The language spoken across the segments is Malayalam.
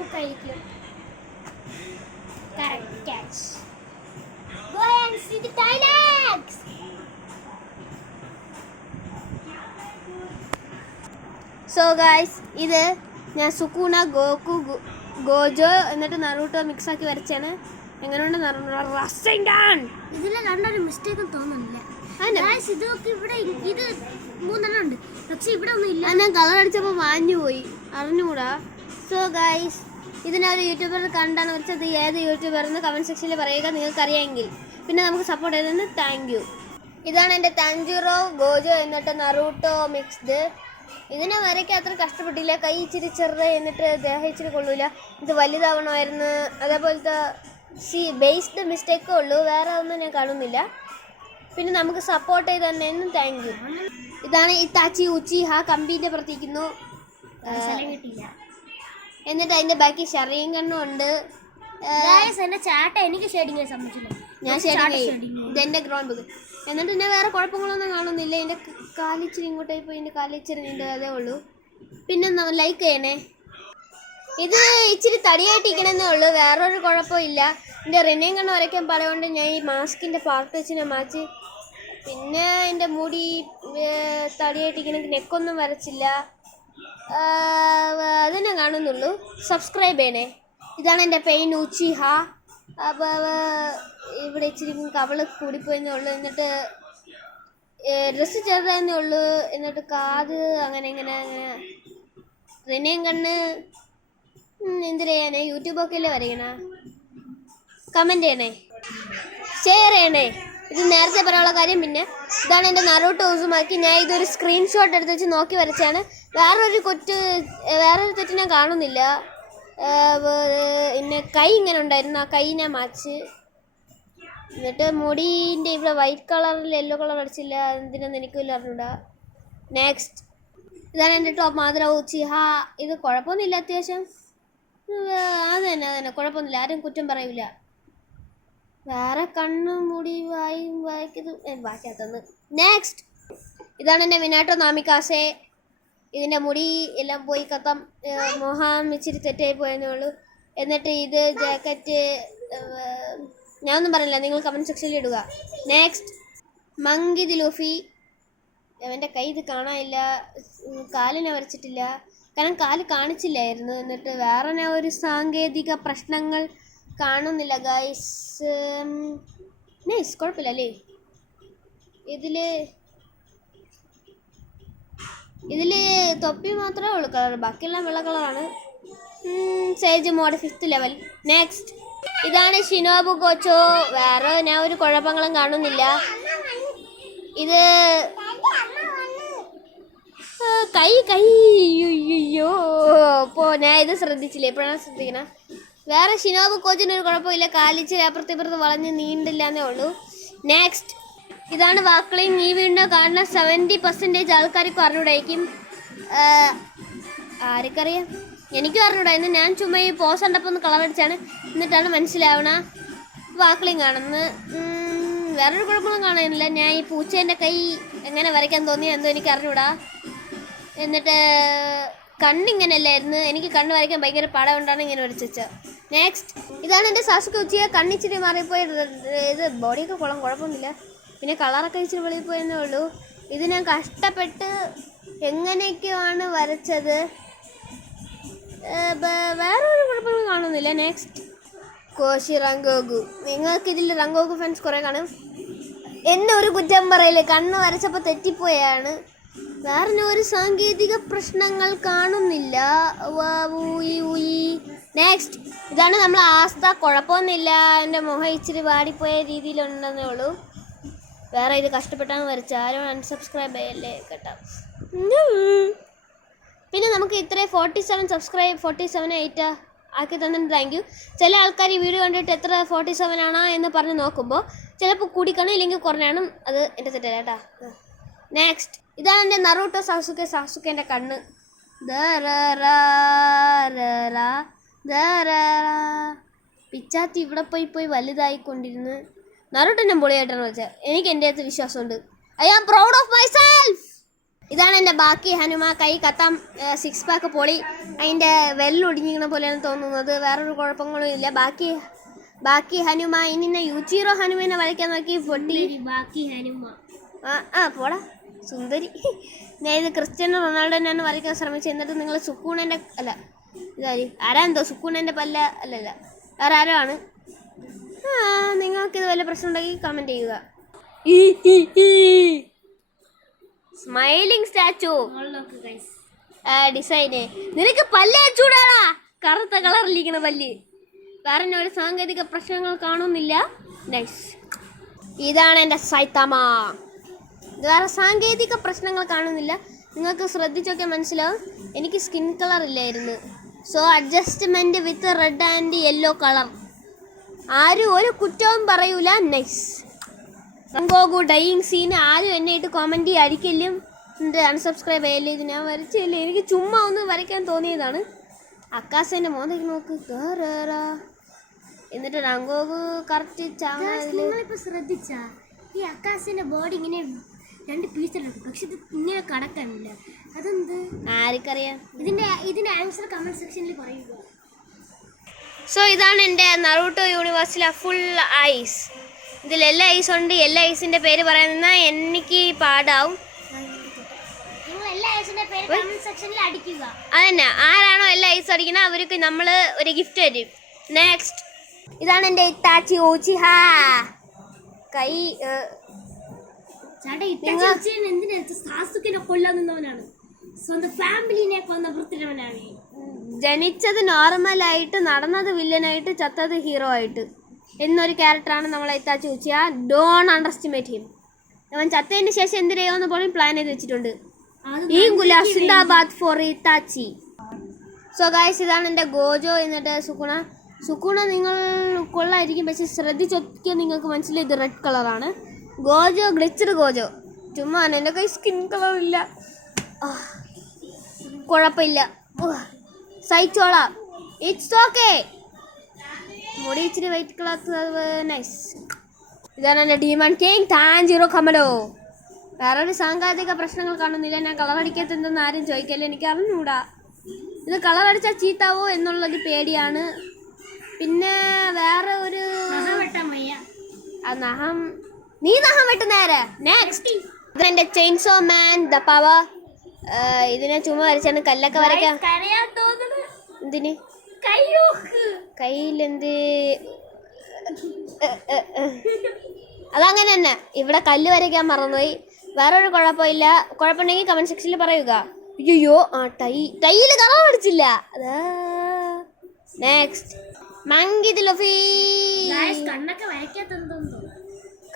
ബുക്കായിരിക്കും. Correct catch. Go and see the dialogues. So guys, ഇത് ഞാൻ സുക്കൂണ ഗോക്കു ഗോജോ എന്നിട്ട് നറൂട്ടോ മിക്സ് ആക്കി വരച്ചാണ്. എങ്ങനെയുണ്ട് റസെൻഗാൻ? ഇതിൽ രണ്ടൊരു മിസ്റ്റേക്ക് തോന്നുന്നില്ല. ഇതൊക്കെ ഇവിടെ ഇത് 3 ഉണ്ട്, പക്ഷെ ഇവിടെ ഒന്നും ഇല്ല. ഞാൻ കളർ അടിച്ചപ്പോൾ വാഞ്ഞു പോയി, അറിഞ്ഞുകൂടാ. സോ ഗൈസ്, ഇതിനൊരു യൂട്യൂബർ കണ്ടാണ് വരച്ചത്. ഏത് യൂട്യൂബർ എന്ന് കമൻറ്റ് സെക്ഷനിൽ പറയുക നിങ്ങൾക്കറിയാമെങ്കിൽ. പിന്നെ നമുക്ക് സപ്പോർട്ട് ചെയ്തതിന് താങ്ക് യു. ഇതാണ് എൻ്റെ താൻജിറോ ഗോജോ എന്നിട്ട് നറൂട്ടോ മിക്സ്ഡ്. ഇതിനെ വരയ്ക്ക് അത്ര കഷ്ടപ്പെട്ടില്ല. കൈ ഇച്ചിരി ചെറുത്, എന്നിട്ട് ദേഹം ഇച്ചിരി കൊള്ളൂല. ഇത് വലുതാവണമായിരുന്നു. അതേപോലത്തെ ബേസ്ഡ് മിസ്റ്റേക്കേ ഉള്ളൂ, വേറെ ഒന്നും ഞാൻ കാണുന്നില്ല. പിന്നെ നമുക്ക് സപ്പോർട്ട് ചെയ്ത് തന്നെയെന്നും താങ്ക് യു. ഇതാണ് ഇത്താച്ചി ഉച്ചിഹ കമ്പീൻ്റെ പ്രവർത്തിക്കുന്നു. എന്നിട്ട് അതിൻ്റെ ബാക്കി ഷെറിയും കണ്ണും ഉണ്ട്. എന്റെ ചാട്ട എനിക്ക് ഷെയ്ഡിങ് സംബന്ധിച്ചില്ല, ഞാൻ ഷെയ്ഡിങ് ഇതെൻ്റെ ഗ്രൗണ്ട് ബുക്ക്. എന്നിട്ട് പിന്നെ വേറെ കുഴപ്പങ്ങളൊന്നും കാണുന്നില്ല. എൻ്റെ കാലിച്ചിരി ഇങ്ങോട്ടായി പോയി, എൻ്റെ കാലിച്ചിരി നീണ്ട അതേ ഉള്ളൂ. പിന്നെ ലൈക്ക് ചെയ്യണേ. ഇത് ഇച്ചിരി തടിയായിട്ടിരിക്കണമെന്നേ ഉള്ളൂ, വേറൊരു കുഴപ്പമില്ല. എൻ്റെ റിനയും കണ്ണ് വരയ്ക്കാൻ പറയുകൊണ്ട് ഞാൻ ഈ മാസ്കിൻ്റെ പാർട്ട് വെച്ചിനെ മാറ്റി. പിന്നെ എൻ്റെ മുടി തടിയായിട്ടിരിക്കണമെങ്കിൽ നെക്കൊന്നും വരച്ചില്ല. അതിനെ കാണുന്നുള്ളൂ. സബ്സ്ക്രൈബ് ചെയ്യണേ. ഇതാണ് എൻ്റെ പെയിൻ ഉച്ചിഹ. അപ്പോൾ ഇവിടെ ഇച്ചിരി കവള് കൂടിപ്പോയെന്നേ ഉള്ളൂ. എന്നിട്ട് ഡ്രസ്സ് ചെറുതന്നെ ഉള്ളൂ. എന്നിട്ട് കാത് അങ്ങനെ ഇങ്ങനെ അങ്ങനെ. റിനയും കണ്ണ് എന്തിനു ചെയ്യാനേ? യൂട്യൂബൊക്കെ അല്ലേ വരയ്ക്കണ. കമൻറ്റ് ചെയ്യണേ, ഷെയർ ചെയ്യണേ. ഇത് നേരത്തെ പറയാനുള്ള കാര്യം. പിന്നെ ഇതാണ് എൻ്റെ നറൂട്ടോ ഉസുമാക്കി. ഞാൻ ഇതൊരു സ്ക്രീൻഷോട്ട് എടുത്ത് വെച്ച് നോക്കി വരച്ചാണ്. വേറൊരു തെറ്റ് ഞാൻ കാണുന്നില്ല. പിന്നെ കൈ ഇങ്ങനെ ഉണ്ടായിരുന്നു, ആ കൈ ഞാൻ മാച്ച്. എന്നിട്ട് മുടീൻ്റെ ഇവിടെ വൈറ്റ് കളറിൽ യെല്ലോ കളർ അടിച്ചില്ല, എന്തിനെന്ന് എനിക്കും അറിഞ്ഞൂടാ. നെക്സ്റ്റ്, ഇതാണ് എൻ്റെ ടോപ്പ് മാതൃ ഉച്ചിഹ. ഇത് കുഴപ്പമൊന്നുമില്ല, അത്യാവശ്യം അത് തന്നെ കുഴപ്പമൊന്നുമില്ല, ആരും കുറ്റം പറയില്ല. വേറെ കണ്ണും മുടി വായിക്കാത്തന്ന്. നെക്സ്റ്റ്, ഇതാണ് എൻ്റെ മിനാട്ടോ നാമിക്കാസെ. ഇതിൻ്റെ മുടി എല്ലാം പോയി കത്തം, മോഹം ഇച്ചിരി തെറ്റായി പോയെന്നേ ഉള്ളൂ. എന്നിട്ട് ഇത് ജാക്കറ്റ് ഞാനൊന്നും പറയില്ല, നിങ്ങൾ കമൻറ്റ് സെക്ഷനിൽ ഇടുക. Next, Monkey D Luffy. അവൻ്റെ കൈ ഇത് കാണാനില്ല, കാലിനെ വരച്ചിട്ടില്ല, കാരണം കാല് കാണിച്ചില്ലായിരുന്നു. എന്നിട്ട് വേറെ ഒരു സാങ്കേതിക പ്രശ്നങ്ങൾ കാണുന്നില്ല ഗൈസ്. നൈസ്, കുഴപ്പമില്ല അല്ലേ? ഇതിൽ തൊപ്പി മാത്രമേ ഉള്ളൂ കളർ, ബാക്കിയെല്ലാം വെള്ള കളറാണ്. Sage mode 5th level. Next, ഇതാണ് ഷിനോബു ഗോച്ചോ. വേറെ ഞാൻ ഒരു കുഴപ്പങ്ങളും കാണുന്നില്ല. ഇത് കൈ അയ്യോ ഞാൻ ഇത് ശ്രദ്ധിച്ചില്ല, എപ്പോഴാണ് ശ്രദ്ധിക്കണം. വേറെ ഷിനോബു കോച്ചിനൊരു കുഴപ്പമില്ല, കാലിച്ചിരി അപ്പുറത്തിപ്പുറത്ത് വളഞ്ഞ് നീണ്ടില്ലാന്നേ ഉള്ളൂ. നെക്സ്റ്റ്, ഇതാണ് വാക്ലിങ്. ഈ വീടിനെ കാണുന്ന 70% ആൾക്കാർക്ക് അറിഞ്ഞൂടായിരിക്കും. ആർക്കറിയാം, എനിക്കും അറിഞ്ഞൂടായിരുന്നു. ഞാൻ ചുമ്മാ ഈ പോസ് കണ്ടപ്പോൾ ഒന്ന് കളറടിച്ചാണ്, എന്നിട്ടാണ് മനസ്സിലാവണ വാക്ലിങ് ആണെന്ന്. വേറൊരു കുഴപ്പമൊന്നും കാണാനില്ല. ഞാൻ ഈ പൂച്ചേൻ്റെ കൈ എങ്ങനെ വരയ്ക്കാൻ തോന്നിയോ എന്തോ എനിക്ക് അറിഞ്ഞൂടാ. എന്നിട്ട് കണ്ണിങ്ങനെ അല്ലായിരുന്നു, എനിക്ക് കണ്ണ് വരയ്ക്കാൻ ഭയങ്കര പാടമുണ്ടാണ് ഇങ്ങനെ വരച്ച. നെക്സ്റ്റ്, ഇതാണ് എൻ്റെ സാസുക്കെ ഉച്ചയെ. കണ്ണിച്ചിരി മാറിപ്പോയി. ഇത് ബോഡിയൊക്കെ കുഴപ്പമൊന്നുമില്ല. പിന്നെ കളറൊക്കെ ഇച്ചിരി വെളിയിൽ പോയെന്നേ ഉള്ളൂ. ഇത് ഞാൻ കഷ്ടപ്പെട്ട് എങ്ങനെയൊക്കെയാണ് വരച്ചത്. വേറെ ഒരു കുഴപ്പമൊന്നും കാണുന്നില്ല. നെക്സ്റ്റ്, കോശി റങ്കോഗു. നിങ്ങൾക്ക് ഇതിൽ റങ്കോഗു ഫാൻസ് കുറേ കാണും. എന്നെ ഒരു കുറ്റം പറയില്ല, കണ്ണ് വരച്ചപ്പോൾ തെറ്റിപ്പോയാണ്. വേറെ ഒരു സാങ്കേതിക പ്രശ്നങ്ങൾ കാണുന്നില്ല. നെക്സ്റ്റ്, ഇതാണ് നമ്മൾ ആസ്ത. കുഴപ്പമൊന്നുമില്ല, എൻ്റെ മുഖം ഇച്ചിരി വാടിപ്പോയ രീതിയിലുണ്ടെന്നേ ഉള്ളൂ. വേറെ ഇത് കഷ്ടപ്പെട്ടാണ് വരച്ച, ആരും അൺസബ്സ്ക്രൈബ് ചെയ്യല്ലേ കേട്ടോ. പിന്നെ നമുക്ക് ഇത്രയും 47 ആക്കി തന്നിട്ട് താങ്ക് യു. ചില ആൾക്കാർ ഈ വീഡിയോ കണ്ടിട്ട് എത്ര 47 ആണോ എന്ന് പറഞ്ഞ് നോക്കുമ്പോൾ ചിലപ്പോൾ കൂടിക്കാണും ഇല്ലെങ്കിൽ കുറഞ്ഞാണും. അത് എൻ്റെ തെറ്റല്ല കേട്ടോ. നെക്സ്റ്റ്, ഇതാണ് എൻ്റെ നറൂട്ടോ സാസുക്കേൻ്റെ കണ്ണ്. പിച്ചാത്തി ഇവിടെ പോയി വലുതായിക്കൊണ്ടിരുന്ന്. നറൂട്ടോ ഞാൻ പൊളിയായിട്ടാണ് വെച്ചത്. എനിക്ക് എൻ്റെ അടുത്ത് വിശ്വാസമുണ്ട്. I am proud of myself. ഇതാണ് എൻ്റെ ബാക്കി ഹനുമ. കൈ കത്താം, 6 പാക്ക് പൊളി, അതിൻ്റെ വെല്ലൊടിഞ്ഞിരിക്കണ പോലെയാണ് തോന്നുന്നത്. വേറൊരു കുഴപ്പങ്ങളും ഇല്ല. ബാക്കി ഹനുമ. ഇനി യൂച്ചീറോ ഹനുമനെ വരയ്ക്കാൻ നോക്കി പൊട്ടി. ബാക്കി ഹനുമ പോടാ സുന്ദരി. ഞാൻ ഇത് ക്രിസ്ത്യാനോ റൊണാൾഡോനാണ് വരയ്ക്കാൻ ശ്രമിച്ചത്. എന്നിട്ട് നിങ്ങൾ സുക്കൂണൻ്റെ അല്ല ആരാന്തോ സുക്കൂണൻ്റെ പല്ല അല്ലല്ല വേറെ ആരോ ആണ്. നിങ്ങൾക്കിത് വല്ല പ്രശ്നം ഉണ്ടെങ്കിൽ കമൻറ്റ് ചെയ്യുക. സ്മൈലിംഗ് സ്റ്റാച്ചു ഡിസൈന്. നിനക്ക് പല്ല് ചൂടാടാ, കറുത്ത കളറിലിരിക്കുന്ന പല്ല്. കാരണം ഒരു സാങ്കേതിക പ്രശ്നങ്ങൾ കാണുന്നില്ല. നൈസ്. ഇതാണ് എൻ്റെ സൈത്താമ. വേറെ സാങ്കേതിക പ്രശ്നങ്ങൾ കാണുന്നില്ല. നിങ്ങൾക്ക് ശ്രദ്ധിച്ചൊക്കെ മനസ്സിലാവും. എനിക്ക് സ്കിൻ കളർ ഇല്ലായിരുന്നു. So adjustment with red and yellow colour. ആരും ഒരു കുറ്റവും പറയൂല. നൈസ്. Goku dying scene. ആരും എന്നെ ഇട്ട് കോമൻറ്റ് അടിക്കലും എന്നിട്ട് അൺസബ്സ്ക്രൈബ് ചെയ്യല്ലേ. ഇത് ഞാൻ വരച്ചില്ല, എനിക്ക് ചുമ്മാ ഒന്ന് വരയ്ക്കാൻ തോന്നിയതാണ്. അക്കാസേൻ്റെ മോന്തയ്ക്ക് നോക്ക്. എന്നിട്ട് റങ്കോഗു കറക്റ്റ് നിങ്ങളിപ്പോൾ ശ്രദ്ധിച്ച ഈ അക്കാസിന്റെ ബോഡി ഇങ്ങനെ 2 പീസിലുണ്ട്, പക്ഷെ ഇത് ഇങ്ങനെ കടക്കാനില്ല. അതെന്ത് ആർക്കറിയാം? ഇതിന്റെ ആൻസർ കമന്റ് സെക്ഷനിൽ പറയുക. സോ ഇതാണ് എൻ്റെ നറൂട്ടോ യൂണിവേഴ്സിലെ ഫുൾ ഐസ്. ഇതിൽ എല്ലാ ഐസ് ഉണ്ട്. എല്ലാ ഐസിൻ്റെ പേര് പറയാൻ നിന്നാൽ എനിക്ക് പാടാവും. അതന്നെ, ആരാണോ എല്ലാ ഐസ് അടിക്കുന്നത് അവർക്ക് നമ്മൾ ഒരു ഗിഫ്റ്റ് തരും. നെക്സ്റ്റ് ഇതാണ് എൻ്റെ ഇത്താച്ചി ഊച്ചിഹ. കൈ ജനിച്ചത് നോർമലായിട്ട്, നടന്നത് വില്ലനായിട്ട്, ചത്തത് ഹീറോ ആയിട്ട് എന്നൊരു ക്യാരക്ടറാണ് നമ്മളെ Itachi Uchiha. Don't underestimate him. അവൻ ചത്തതിന് ശേഷം എന്ത് ചെയ്യുമെന്ന് പോലും പ്ലാൻ ചെയ്ത് വെച്ചിട്ടുണ്ട്. ഈ ഗുലാബ് സിന്ദാബാദ് ഫോർ ഇത്താച്ചി. സോ ഗൈസ് ഇതാണ് എൻ്റെ ഗോജോ. എന്നിട്ട് സുക്കുണ നിങ്ങൾ കൊള്ളായിരിക്കും, പക്ഷെ ശ്രദ്ധിച്ചൊക്കെ നിങ്ങൾക്ക് മനസ്സിലായി ഇത് റെഡ് കളറാണ്. ഗോജോ ഗ്ലിച്ചർ ഗോജോ. ചുമ്മാ എൻ്റെ കൈ സ്കിൻ കളറില്ല. കുഴപ്പമില്ല, സഹിച്ചോളാം. It's okay. മുടി ഇച്ചിരി വൈറ്റ് കളർ. നൈസ്. ഇതാണ് എൻ്റെ ഡീമൺ കിങ് ടാൻജിറോ കമഡോ. വേറൊരു സാങ്കേതിക പ്രശ്നങ്ങൾ കാണുന്നില്ല. ഞാൻ കളർ അടിക്കാത്തെന്തെന്ന് ആരും ചോദിക്കല്ലേ, എനിക്ക് അറിഞ്ഞൂടാ. ഇത് കളർ അടിച്ചാൽ ചീത്താവോ എന്നുള്ളൊരു പേടിയാണ്. പിന്നെ വേറെ ഒരു നഖം. നീ നഖം വെട്ടുന്നേരെ. നെക്സ്റ്റ് ഇതെന്റെ ചെയിൻസോ മാൻ ദ പവർ. ഇതിനെ ചുമ്മാ വരച്ചാണ് കല്ലൊക്കെ വരയ്ക്കാം. എന്തിന് കയ്യിലെന്ത്? അതങ്ങനെ തന്നെ. ഇവിടെ കല്ല് വരയ്ക്കാൻ മറന്നുപോയി. വേറൊരു കുഴപ്പമില്ല. കുഴപ്പമുണ്ടെങ്കിൽ കമന്റ് സെക്ഷനിൽ പറയുക. അയ്യോ ടൈല് കളർ അടിച്ചില്ല. അതാ നെക്സ്റ്റ്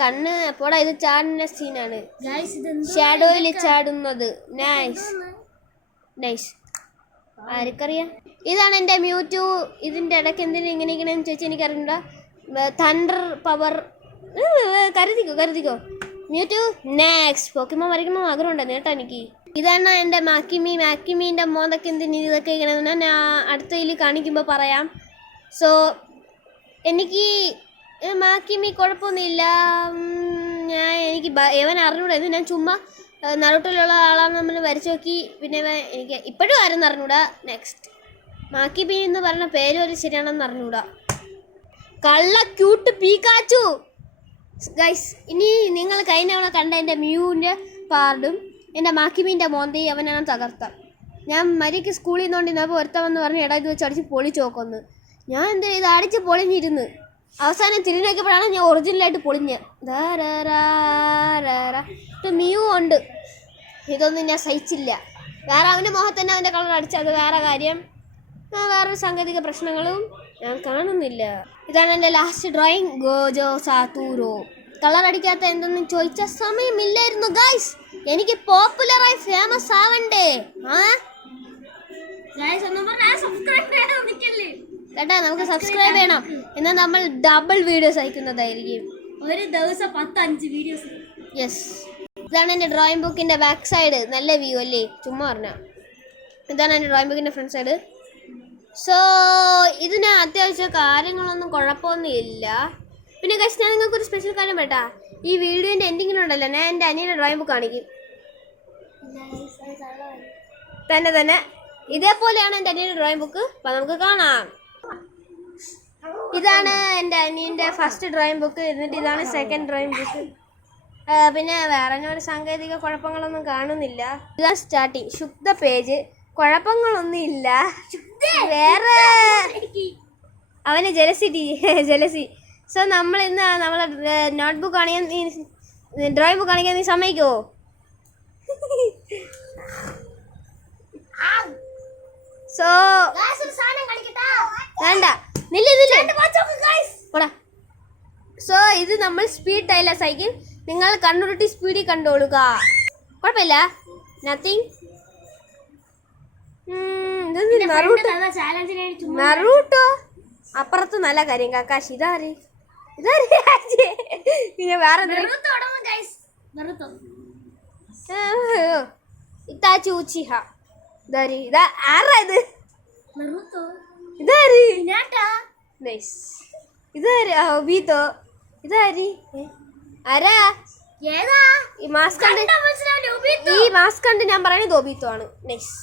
കണ്ണ് പോടാ. ഇത് ചാടുന്ന സീനാണ്. ഷാഡോയിൽ ചാടുന്നത്. നൈസ്. ആർക്കറിയാം? ഇതാണ് എൻ്റെ മ്യൂറ്റു. ഇതിൻ്റെ ഇടയ്ക്ക് എന്തിനാ ഇങ്ങനെ ഇങ്ങനെയെന്ന് ചോദിച്ചാൽ എനിക്കറിയണ്ട. Thunder power. കരുതിക്കോ മ്യൂറ്റു. നെക്സ്റ്റ് പോക്കിമോൻ വരയ്ക്കണമെന്ന് ആഗ്രഹമുണ്ടായിരുന്നു കേട്ടോ എനിക്ക്. ഇതാണ് എൻ്റെ മാക്കിമീൻ്റെ മോന്തൊക്കെ എന്തിന് ഇതൊക്കെ ഇങ്ങനെ ഞാൻ അടുത്തതിൽ കാണിക്കുമ്പോൾ പറയാം. സോ എനിക്ക് മാക്കിമി കുഴപ്പമൊന്നുമില്ല. എനിക്ക് ഇവൻ അറിഞ്ഞൂടാ. ഞാൻ ചുമ്മാ നറുട്ടിലുള്ള ആളാണെന്ന് നമ്മൾ വരച്ച് നോക്കി. പിന്നെ എനിക്ക് ഇപ്പോഴും ആരെന്ന് അറിഞ്ഞൂടാ. നെക്സ്റ്റ് മാക്കിമി എന്ന് പറഞ്ഞ പേര് ഒരു ശരിയാണെന്ന് അറിഞ്ഞൂടാ. കള്ള ക്യൂട്ട് പീക്കാച്ചു. ഗൈസ് ഇനി നിങ്ങൾ കഴിഞ്ഞവളെ കണ്ട എൻ്റെ മ്യൂവിൻ്റെ പാർഡും എൻ്റെ മാക്കിമീൻ്റെ മോന്തയും അവനാണ് തകർത്ത. ഞാൻ മരിക്ക് സ്കൂളിൽ നിന്നുകൊണ്ടിരുന്നപ്പോൾ ഒരുത്തവെന്ന് പറഞ്ഞ് എടാ ഇത് വെച്ച് അടിച്ച് പൊളിച്ച് നോക്കൊന്ന്. ഞാൻ എന്താ ഇത് അടിച്ച് പൊളിഞ്ഞിരുന്ന് അവസാനം തിരിഞ്ഞോക്കിയപ്പോഴാണ് ഞാൻ ഒറിജിനലായിട്ട് പൊളിഞ്ഞ്. മ്യൂ ഉണ്ട്. ഇതൊന്നും ഞാൻ സഹിച്ചില്ല. വേറെ അവൻ്റെ മുഖത്ത് തന്നെ അവൻ്റെ കളർ അടിച്ചത് അത് വേറെ കാര്യം. വേറൊരു സാങ്കേതിക പ്രശ്നങ്ങളും ഞാൻ കാണുന്നില്ല. ഇതാണ് എൻ്റെ ലാസ്റ്റ് ഡ്രോയിങ്. ഗോജോ സാത്തൂരോ. കളർ അടിക്കാത്ത എന്തെന്ന് ചോദിച്ച സമയമില്ലായിരുന്നു ഗൈസ്. എനിക്ക് പോപ്പുലറായി ഫേമസ് ആവണ്ടേ? കേട്ടാ നമുക്ക് സബ്സ്ക്രൈബ് ചെയ്യണം. എന്നാൽ നമ്മൾ ഡബിൾ വീഡിയോസ് അയക്കുന്നതായിരിക്കും. ഒരു ദിവസം 10-5 വീഡിയോസ്. യെസ്. ഇതാണ് എൻ്റെ ഡ്രോയിങ് ബുക്കിൻ്റെ ബാക്ക് സൈഡ്. നല്ല വ്യൂ അല്ലേ, ചുമ്മാ പറഞ്ഞാൽ. ഇതാണ് എൻ്റെ ഡ്രോയിങ് ബുക്കിൻ്റെ ഫ്രണ്ട് സൈഡ്. സോ ഇതിന് അത്യാവശ്യം കാര്യങ്ങളൊന്നും കുഴപ്പമൊന്നുമില്ല. പിന്നെ ഗൈസ് ഞാൻ നിങ്ങൾക്കൊരു സ്പെഷ്യൽ കാര്യം പറയട്ടാ. ഈ വീഡിയോൻ്റെ എൻഡിങ്ങിലുണ്ടല്ലോ ഞാൻ എൻ്റെ അനിയൻ്റെ ഡ്രോയിങ് ബുക്ക് കാണിക്കും. തന്നെ ഇതേപോലെയാണ് എൻ്റെ അനിയൻ്റെ ഡ്രോയിങ് ബുക്ക്. അപ്പം നമുക്ക് കാണാം. ഇതാണ് എൻ്റെ അനിയൻ്റെ ഫസ്റ്റ് ഡ്രോയിങ് ബുക്ക്. എന്നിട്ട് ഇതാണ് സെക്കൻഡ് ഡ്രോയിങ് ബുക്ക്. പിന്നെ വേറെ ഒരു സാങ്കേതിക കുഴപ്പങ്ങളൊന്നും കാണുന്നില്ല. ഇതാണ് സ്റ്റാർട്ടിങ്. ശുദ്ധ പേജ്, കുഴപ്പങ്ങളൊന്നും ഇല്ല. വേറെ അവന് ജലസി. സോ നമ്മൾ ഇന്ന് നമ്മളെ നോട്ട്ബുക്ക് കാണിക്കാൻ, ഡ്രോയിങ് ബുക്ക് കാണിക്കാൻ നീ സമ്മതിക്കുമോ? സോ വേണ്ട, സോ ഇത് നമ്മൾ സ്പീഡ് ടൈലർ സൈക്കിൾ. നിങ്ങൾ കണ്ണുരുട്ടി സ്പീഡിൽ കണ്ടോളുക. കുഴപ്പമില്ല, നത്തിങ്. നറൂട്ടോ അപ്പുറത്ത് നല്ല കാര്യം. കാക്കാശ് ഇതാര് പിന്നെ വേറെ ഇതാച്ചൂച്ചിഹ. ഇതാര്? ഇതാ ആരാ ഇത്? ഇതാര്? നൈസ്. ഇതാര്? ഒബീത്തോ. ഇതാര്? ആരാ? ഈ മാസ്ക് കണ്ട് ഞാൻ പറയുന്നത് ഒബീത്തോ ആണ്. നൈസ്.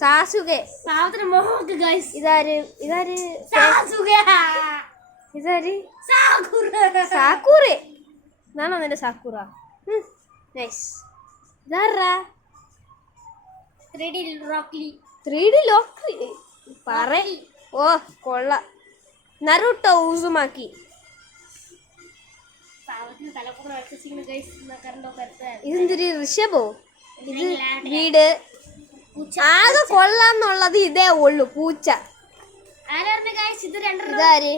സാസുകെ. ഇതാര്? സാക്കൂറെ. ഇതാണോ നിന്റെ സാക്കൂറ? നൈസ്. ഇതാരാ? 3D ലോക്കി പറ. ഓ കൊള്ള. നറൂട്ടോ ഊസുമാക്കി. ഇതെന്തൊരു ഋഷഭോ? ഇത് വീട്. ആകെ കൊള്ളാന്നുള്ളത് ഇതേ ഉള്ളു. പൂച്ച. ഇതാര്?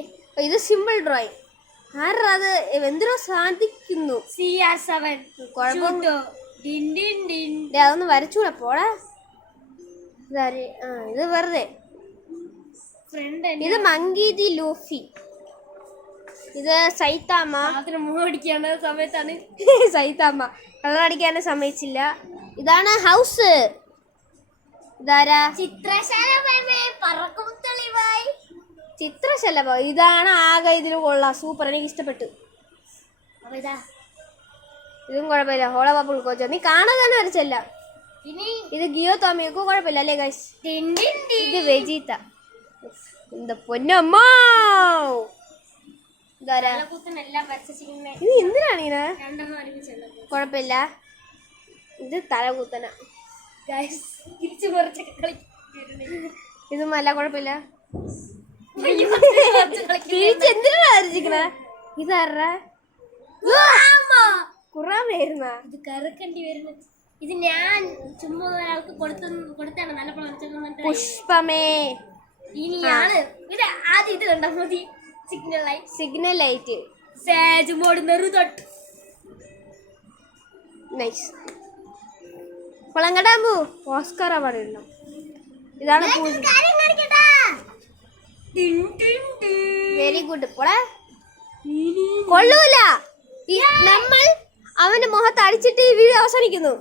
ഇത് സിമ്പിൾ ഡ്രോയിങ്. ആരാ അത്? എന്തിനോ സാധിക്കുന്നു. അതൊന്ന് വരച്ചൂടെ പോടാ. ഇതാര്? ഇത് വെറുതെ. ഇത് മങ്കി ദി ലൂഫി. ഇത് സൈത്താമ്മ. മുഖടിക്കാണ് സമയത്താണ് സൈത്താമ്മ കളറടിക്കാനും സമ്മതിച്ചില്ല. ഇതാണ് ഹൗസ്. ഇതാരാ? ചിത്രശലഭ. ഇതാണ് ആകെ ഇതിന് കൊള്ളാം. സൂപ്പർ, എനിക്ക് ഇഷ്ടപ്പെട്ടു. ഇതും കുഴപ്പമില്ല. ഹോള ബാബു ഉൾക്കോച്ച നീ കാണാൻ തന്നെ വരച്ചല്ല. ഇത് ഗിയോ തോമിയൊക്കെ കുഴപ്പമില്ല അല്ലേ ഗൈസ്? ഇത് വെജീത്ത. എന്താ പൊന്നമ്മോ. ഇതാരാ? ഇത് എന്തിനാണ് ഇങ്ങനെ? കുഴപ്പമില്ല. ഇത് തലകുത്തന. ഇതും അല്ല, കുഴപ്പമില്ല. എന്തിനാ വരച്ചിക്കണ? ഇതാരാ? ഖുറാനായിരുന്ന? ഇത് കറക്കേണ്ടി വരുന്നത്. ഇത് ഞാൻ ചുമ്മാ ഒരാൾക്ക് കൊടുത്താണ് നല്ല പുഷ്പമേ. ഇനിയാണ് ഇത് ആദ്യം ഇത് കണ്ടാ മതി. Signal light. നൈസ്. കുളങ്കടാമ്പു ഓസ്കാർ അവാർഡ് ഉണ്ടോ? ഇതാണ് വെരി ഗുഡ്. കൊള്ളൂല. നമ്മൾ അവന്റെ മുഖത്ത് അടിച്ചിട്ട് ഈ വീഡിയോ അവസാനിക്കുന്നു.